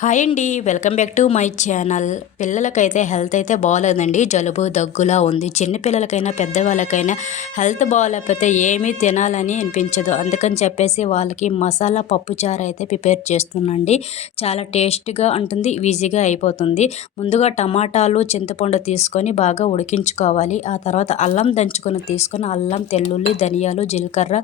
Hi అండి, welcome back to my channel. పిల్లలకైతే health అయితే బాగాలేదండి. జలుబు దగ్గులా ఉంది. చిన్న పిల్లలకైనా పెద్దవాళ్ళకైనా హెల్త్ బాగాలేకపోతే ఏమీ తినాలని అనిపించదు. అందుకని చెప్పేసి వాళ్ళకి మసాలా పప్పుచారు అయితే ప్రిపేర్ చేస్తున్నాండి. చాలా టేస్ట్గా ఉంటుంది, ఈజీగా అయిపోతుంది. ముందుగా టమాటాలు చింతపండు తీసుకొని బాగా ఉడికించుకోవాలి. ఆ తర్వాత అల్లం దంచుకొని తీసుకొని అల్లం, తెల్లుల్లి, ధనియాలు, జీలకర్ర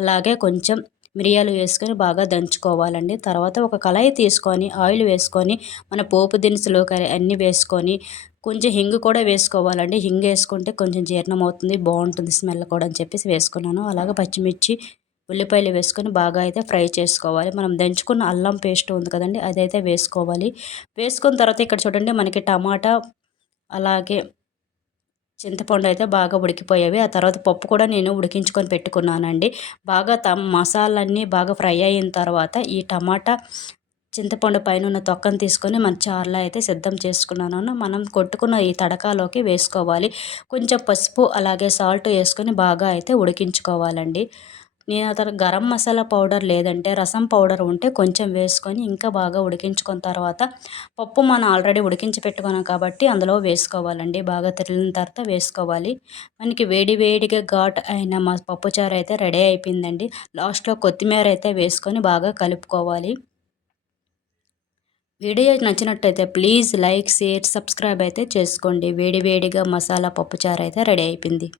అలాగే కొంచెం మిరియాలు వేసుకొని బాగా దంచుకోవాలండి. తర్వాత ఒక కళాయి తీసుకొని ఆయిల్ వేసుకొని మన పోపు దినుసులు అన్నీ వేసుకొని కొంచెం హింగు కూడా వేసుకోవాలండి. హింగు వేసుకుంటే కొంచెం జీర్ణం అవుతుంది, బాగుంటుంది స్మెల్ కూడా అని చెప్పేసి వేసుకున్నాను. అలాగే పచ్చిమిర్చి, ఉల్లిపాయలు వేసుకొని బాగా అయితే ఫ్రై చేసుకోవాలి. మనం దంచుకున్న అల్లం పేస్ట్ ఉంది కదండి, అదైతే వేసుకోవాలి. వేసుకున్న తర్వాత ఇక్కడ చూడండి మనకి టమాటా అలాగే చింతపండు అయితే బాగా ఉడికిపోయేవి. ఆ తర్వాత పప్పు కూడా నేను ఉడికించుకొని పెట్టుకున్నానండి. బాగా మసాలన్నీ బాగా ఫ్రై అయిన తర్వాత ఈ టమాటా చింతపండు పైన ఉన్న తొక్కను తీసుకొని మన చారులో అయితే సిద్ధం చేసుకున్నాను. మనం కొట్టుకున్న ఈ తడకాలోకి వేసుకోవాలి. కొంచెం పసుపు అలాగే సాల్ట్ వేసుకొని బాగా అయితే ఉడికించుకోవాలండి. నేను ఆ తర్వాత గరం మసాలా పౌడర్ లేదంటే రసం పౌడర్ ఉంటే కొంచెం వేసుకొని ఇంకా బాగా ఉడికించుకున్న తర్వాత పప్పు మనం ఆల్రెడీ ఉడికించి పెట్టుకున్నాం కాబట్టి అందులో వేసుకోవాలండి. బాగా తిరిగిన తర్వాత వేసుకోవాలి. మనకి వేడి వేడిగా ఘాట్ అయిన మా పప్పుచారు అయితే రెడీ అయిపోయిందండి. లాస్ట్లో కొత్తిమీర అయితే వేసుకొని బాగా కలుపుకోవాలి. వీడియో నచ్చినట్టయితే ప్లీజ్ లైక్, షేర్, సబ్స్క్రైబ్ అయితే చేసుకోండి. వేడి వేడిగా మసాలా పప్పుచారు అయితే రెడీ అయిపోయింది.